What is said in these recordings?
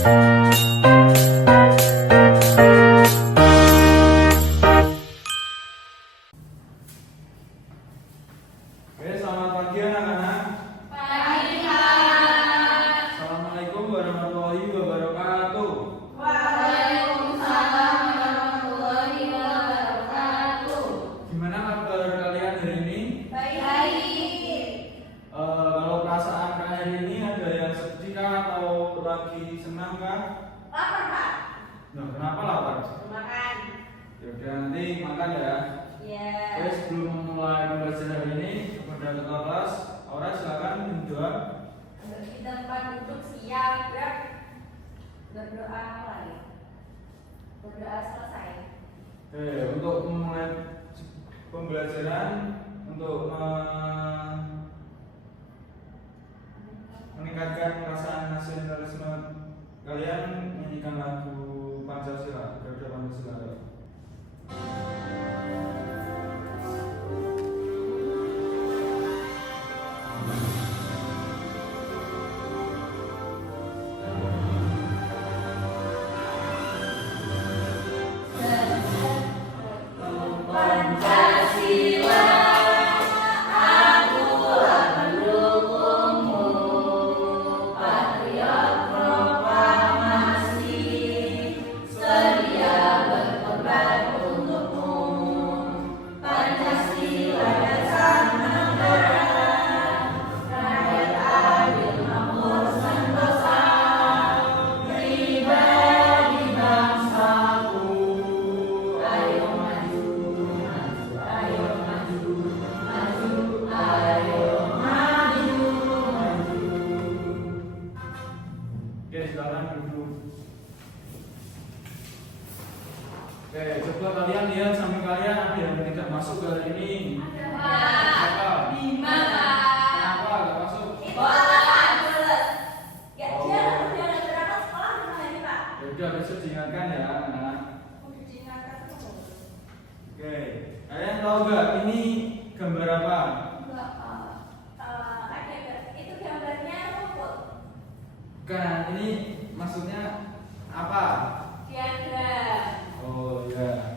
Oke, selamat pagi anak-anak. Pagi, Pak. Assalamualaikum warahmatullahi wabarakatuh. Waalaikumsalam warahmatullahi wabarakatuh. Gimana kabar kalian hari ini? Baik. Kalau perasaan kalian hari ini ada yang sedih kah atau lagi senang kah? Lapar, Pak. Nah, kenapa lapar? Makan. Yaudah, nanti makan ya. Ya. Oke, sebelum memulai pembelajaran hari ini, kepada ketua kelas, Aura silakan menjawab. Di tempat duduk siap, gerak. Berdoa mulai. Berdoa selesai. Oke, untuk memulai pembelajaran, untuk meningkatkan perasaan nasionalisme kalian, nyanyikan lagu Pancasila, Garuda Pancasila. Pancasila, akulah pendukungmu. Patriot proklamasi, sedia berkorban untukmu. Pancasila dasar negara, rakyat adil makmur sentosa, pribadi bangsaku. Ayo maju, maju, ayo maju, maju, ayo maju, maju. Oke, silakan duduk. Oke, coba kalian lihat samping kalian ada yang tidak masuk ke hari ini. Pak, di mana? Kenapa nggak masuk? Bola bolos. Ya, dia udah berangkat sekolah belum hari ini, Pak? Yaudah, besok diingatkan ya anak-anak. Udah diingatkan semua. Oke, kalian tahu nggak ini gambar apa? Enggak, itu gambarnya rumput. Bukan, ini maksudnya apa? Diagram. Oh ya.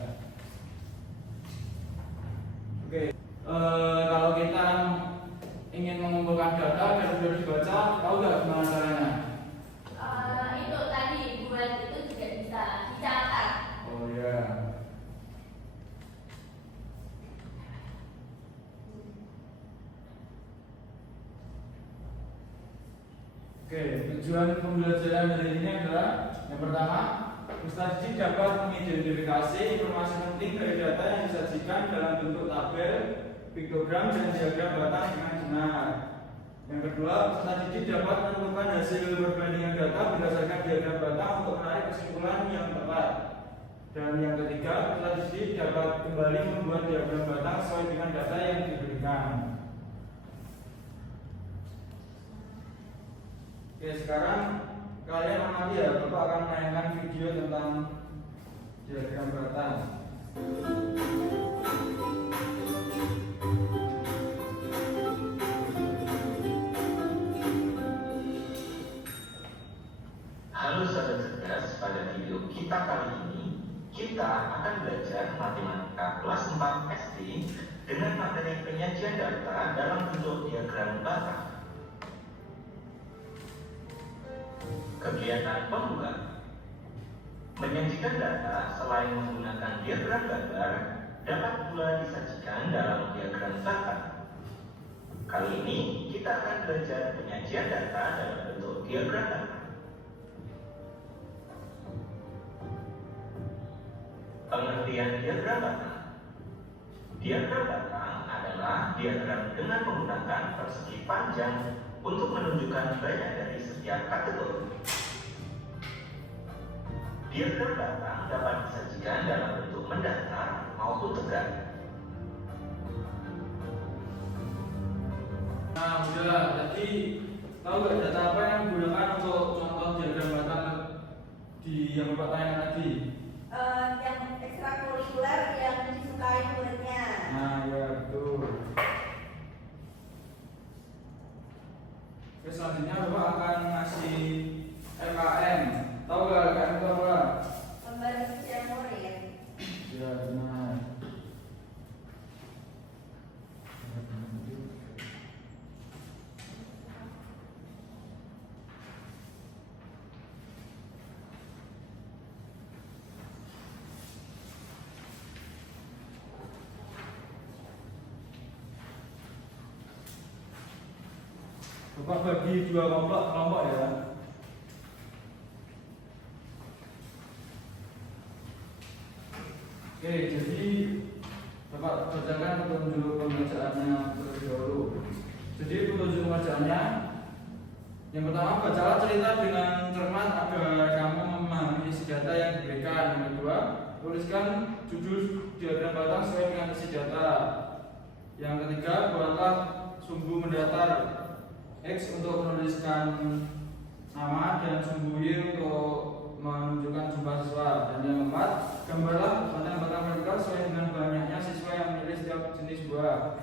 Oke, kalau kita ingin mengumpulkan data dan sudah dibaca, tahu nggak gimana caranya? Itu tadi buat itu juga bisa dicatat. Oh ya. Oke, tujuan pembelajaran hari ini adalah yang pertama, Ustaz Didik dapat mengidentifikasi informasi penting dari data yang disajikan dalam bentuk tabel, piktogram, dan diagram batang dengan benar. Yang kedua, Ustaz Didik dapat menentukan hasil perbandingan data berdasarkan diagram batang untuk menarik kesimpulan yang tepat. Dan yang ketiga, Ustaz Didik dapat kembali membuat diagram batang sesuai dengan data yang diberikan. Oke, sekarang kalian amati ya, Bapak akan menayangkan video tentang diagram batang. Halo sahabat cerdas, pada video kita kali ini kita akan belajar matematika kelas 4 SD dengan materi penyajian data dalam bentuk diagram batang. Kegiatan pembuka menyajikan data selain menggunakan diagram gambar dapat pula disajikan dalam diagram batang. Kali ini kita akan belajar penyajian data dalam bentuk diagram batang. Pengertian diagram batang. Diagram batang adalah diagram dengan menggunakan persegi panjang untuk menunjukkan banyak dari setiap kategori. Diagram batang dapat disajikan dalam bentuk mendatar maupun tegak. Nah, udah, jadi tahu nggak data apa yang digunakan untuk contoh diagram batang di yang Bapak tanyakan tadi? Yang ekstrakurikuler yang disukai muridnya. Nah, ya betul. Oke, selanjutnya Bapak akan ngasih LKM Bapak bagi dua kelompok ya. Oke, jadi Bapak bacakan petunjuk pembacaannya terlebih dahulu. Jadi petunjuk pembacaannya yang pertama, bacalah cerita dengan cermat agar kamu memahami isi data yang diberikan. Yang kedua, tuliskan judul diagram batang sesuai dengan isi data. Yang ketiga, buatlah sumbu mendatar X untuk menuliskan nama dan sumbu Y untuk menunjukkan jumlah siswa. Dan yang keempat, gambarlah batang-batang vertikal sesuai dengan banyaknya siswa yang memilih setiap jenis buah.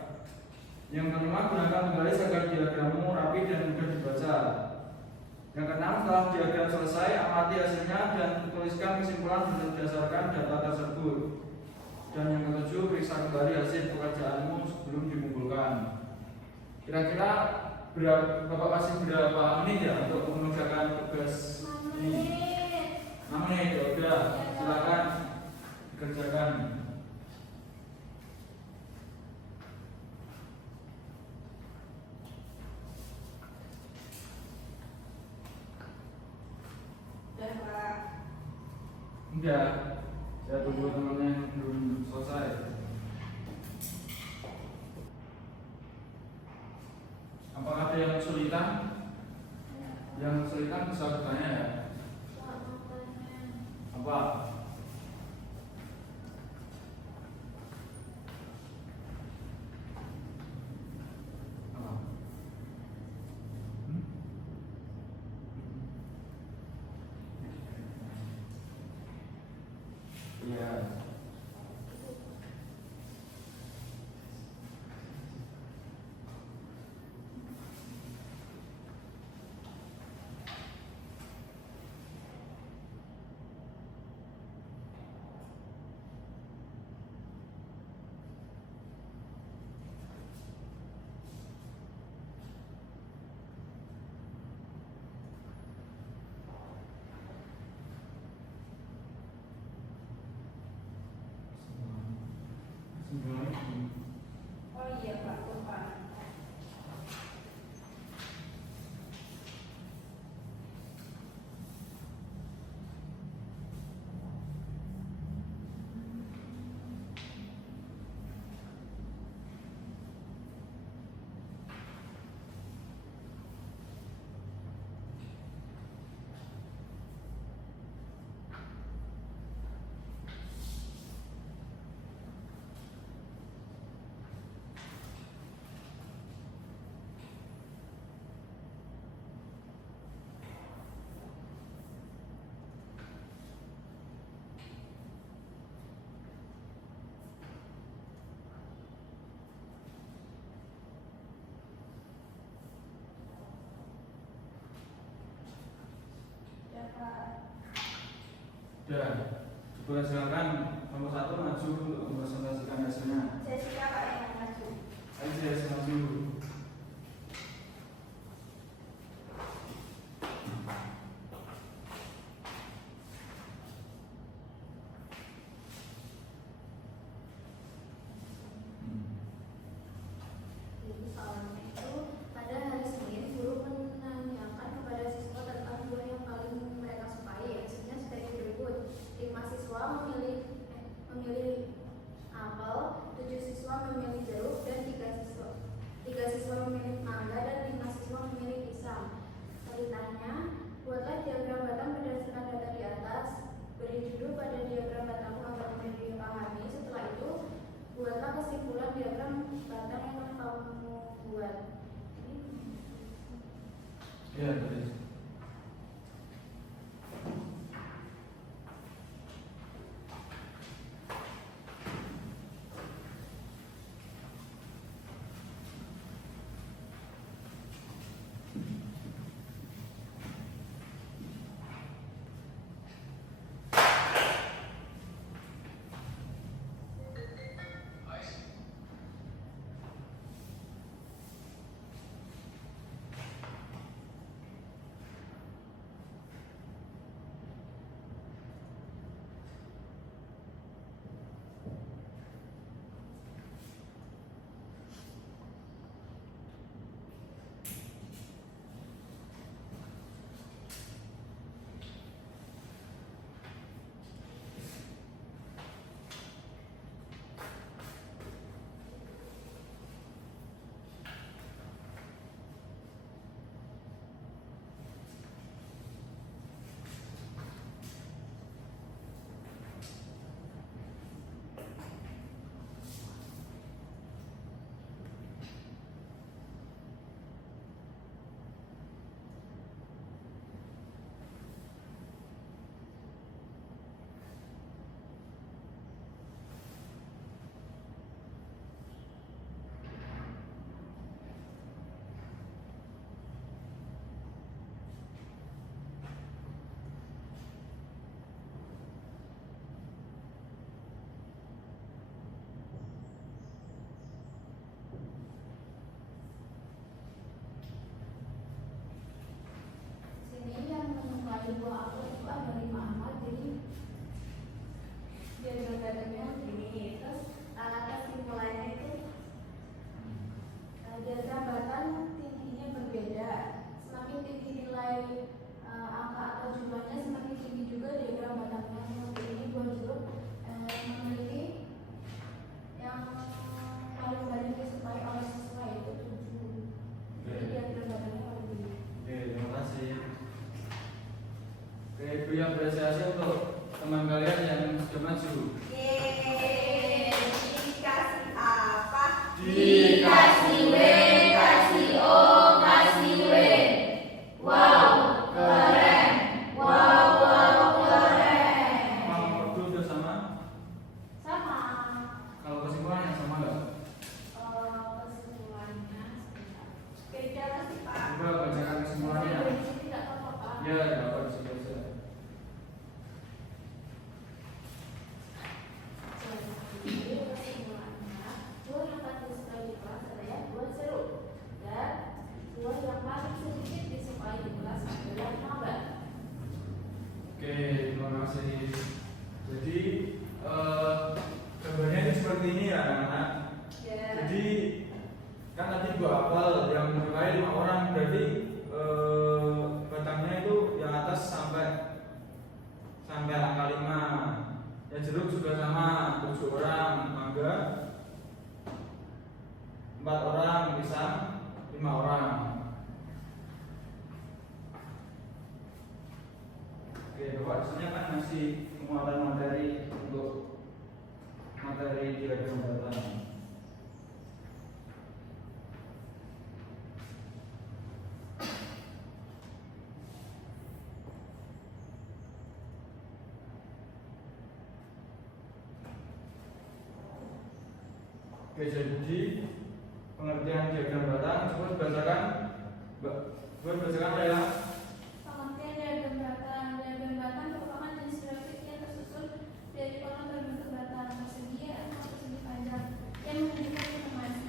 Yang kelima, gunakan penggaris agar diagrammu rapi dan mudah dibaca. Yang keenam, setelah diagram selesai, amati hasilnya dan tuliskan kesimpulan berdasarkan data tersebut. Dan yang ketujuh, periksa kembali hasil pekerjaanmu sebelum dikumpulkan. Kira-kira Bapak masih berapa menit ya untuk mengerjakan tugas ini? 6 menit, ya udah, silakan dikerjakan. Enggak, saya tunggu temennya yang belum selesai. Apakah ada yang kesulitan? Yang kesulitan bisa bertanya ya. Apa? Apa? Iya. Oh iya Pak, lupa. Ya Pak. Udah, coba silakan nomor 1 maju untuk mempresentasikan hasilnya. Jessica Pak yang maju. Ayo saya maju. Jadi soalnya itu pada hari Senin guru menanyakan kepada siswa tentang buah yang paling mereka sukai. Hasilnya sebagai berikut: 5 siswa memilih apel, 7 siswa memilih jeruk, dan 3 siswa diagramnya begini. Terus kesimpulannya itu diagram batang tingginya berbeda. Semakin tinggi nilai angka atau jumlahnya, semakin tinggi juga diagram batangnya. Seperti ini buah jeruk memiliki yang paling banyak disukai oleh siswa yaitu 7. Jadi diagram batangnya paling tinggi. Oke, terima kasih. Oke, beri apresiasi untuk teman kalian yang sudah maju. Yeay, dikasih apa? Dikasih W, kasih O, kasih W. Wow, keren. Wow, keren. Mau berdua udah sama? Sama. Kalau kesimpulannya sama nggak? Kesimpulannya sebentar. Beda kasih Pak. Coba bacakan kesimpulannya. Dari sini nggak apa-apa. Ya, dapat bisa. Jadi kesimpulannya, buah yang paling disukai di kelas adalah buah jeruk, dan buah yang paling sedikit disukai di kelas adalah mangga. Oke, terima kasih. Jadi gambarnya ini seperti ini ya anak-anak. Ya. Jadi kan tadi buah apel yang menyukai 5 orang, berarti batangnya itu yang atas sampai angka 5. Ya jeruk juga sama, 7 orang, mangga 4 orang, pisang 5 orang. Oke, Bapak disini kan masih penguatan materi untuk materi diagram batang. Oke, jadi pengertian diagram batang coba bacakan, adalah Pengertian diagram batang. Diagram batang merupakan jenis grafik yang tersusun dari kolom berbentuk batang persegi atau persegi panjang yang menunjukkan informasi.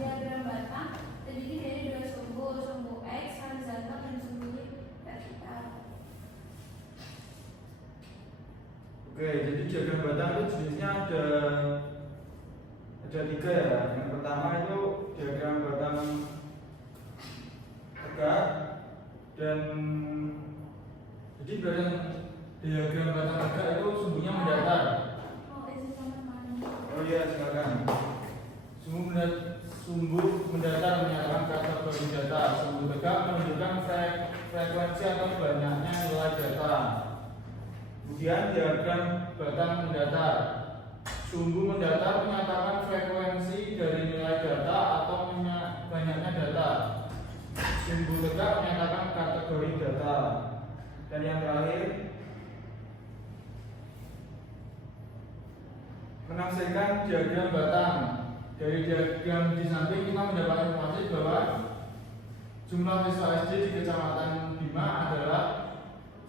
Diagram batang terdiri dari 2 sumbu X horizontal dan sumbu Y vertikal. oke, jadi diagram batang itu jenisnya ada 3 ya. Yang pertama itu diagram batang tegak, dan jadi diagram batang tegak itu sumbunya mendatar. Oh, itu sama mana? Oh iya, silakan. Sumbu mendatar menyatakan kategori data. Sumbu tegak menunjukkan frekuensi atau banyaknya nilai data. Kemudian diagram batang mendatar. Sumbu mendatar menyatakan frekuensi dari nilai data atau banyaknya data. Sumbu tegak menyatakan kategori data. Dan yang terakhir, menafsirkan diagram batang. Dari diagram di samping kita mendapat informasi bahwa jumlah siswa SD di Kecamatan Bima adalah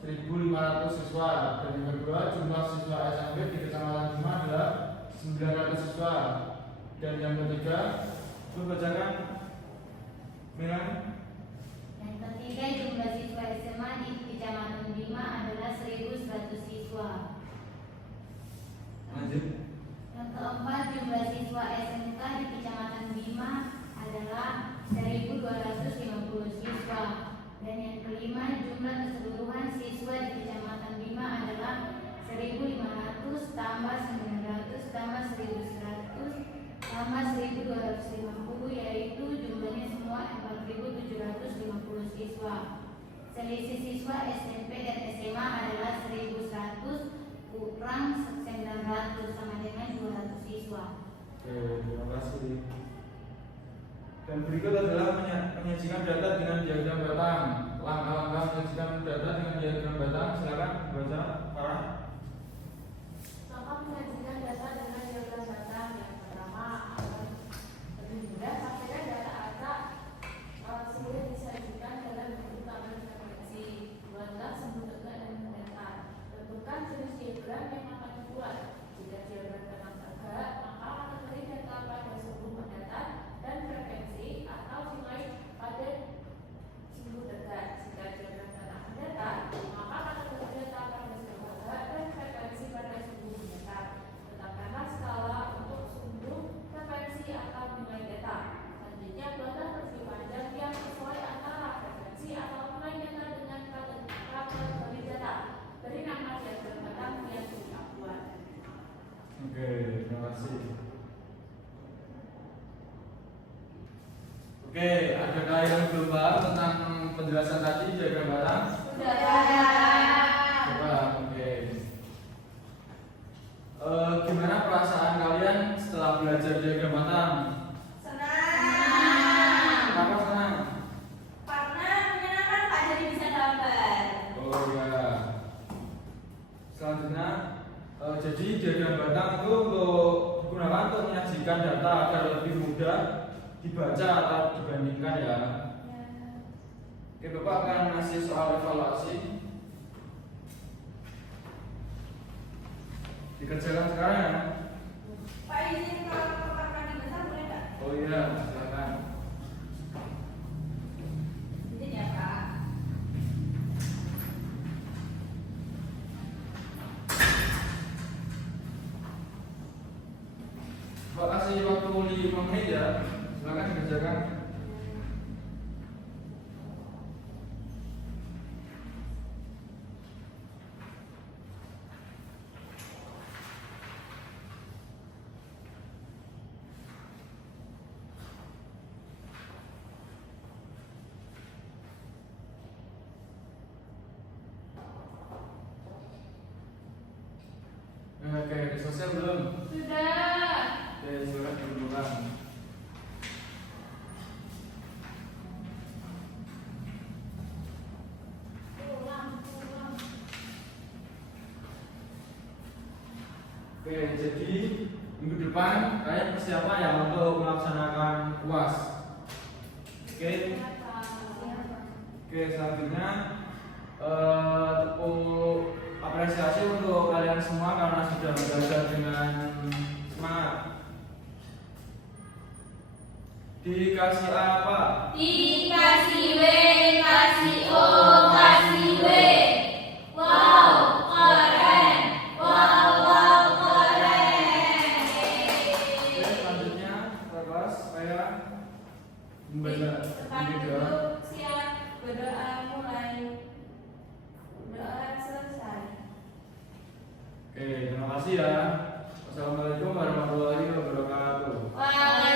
1.500 siswa, dan yang kedua jumlah siswa SMP di Kecamatan Bima adalah 900 siswa, dan yang ketiga bacakan Milan. Yang ketiga, jumlah siswa SMA di Kecamatan Bima adalah 1.100 siswa. Lanjut. Yang keempat, jumlah siswa SMK di Kecamatan Bima adalah 1.250 siswa. Dan yang kelima, jumlah keseluruhan siswa di Kecamatan Bima adalah 1.500 tambah 900 tambah 1.100 tambah 1.250, yaitu jumlahnya semua 4.750 siswa. Selisih siswa SMP dan SMA adalah 1.100 kurang 900 sama dengan 200 siswa. Oke, terima kasih. Dan berikut adalah menyajikan data dengan diagram batang. Langkah-langkah menyajikan data dengan diagram batang, silakan baca Farah. Maka menyajikan data dengan diagram batang. Yang pertama akan lebih mudah, pastikan data acak sulit disajikan dalam bentuk tabel frekuensi. Buatlah sumbu tegak dan mendatar. Tentukan jenis diagram yang akan dibuat. Jika diagram batang tegak, maka kategori data pada sumbu mendatar dan frekuensi atau nilai pada sumbu tegak. Jika diagram batang mendatar, maka kategori data pada sumbu kasih. Oke, adakah yang belum paham tentang penjelasan tadi diagram barang? Coba, oke. Gimana perasaan kalian setelah belajar diagram batang? Senang. Kenapa senang? Karena menyenangkan Pak, jadi bisa gambar. Oh ya. Selanjutnya, jadi diagram batang itu digunakan untuk menyajikan data agar lebih mudah dibaca atau dibandingkan ya. Oke, Bapak akan ngasih soal evaluasi. Dikerjakan sekarang ya. Pak, izin kalau kamar mandi besar boleh nggak? Oh iya, silakan. Izin ya Pak. Pak kasih waktu 5 menit ya. Silakan dikerjakan. Oke, udah selesai belum? Sudah. Oke, silakan didudukkan. Pulang. Oke, jadi minggu depan kalian persiapan ya untuk melaksanakan UAS. Oke, selanjutnya tepuk apresiasi untuk kalian semua karena sudah belajar dengan semangat. Dikasih apa? Dikasih W, kasih O, kasih W. Wow, keren. Wow, wow, keren. Oke, selanjutnya kelas saya membaca Depan video. duduk, siap, berdoa mulai. Doa selesai. Oke, terima kasih ya. Wassalamualaikum warahmatullahi wabarakatuh. Waalaikumsalam.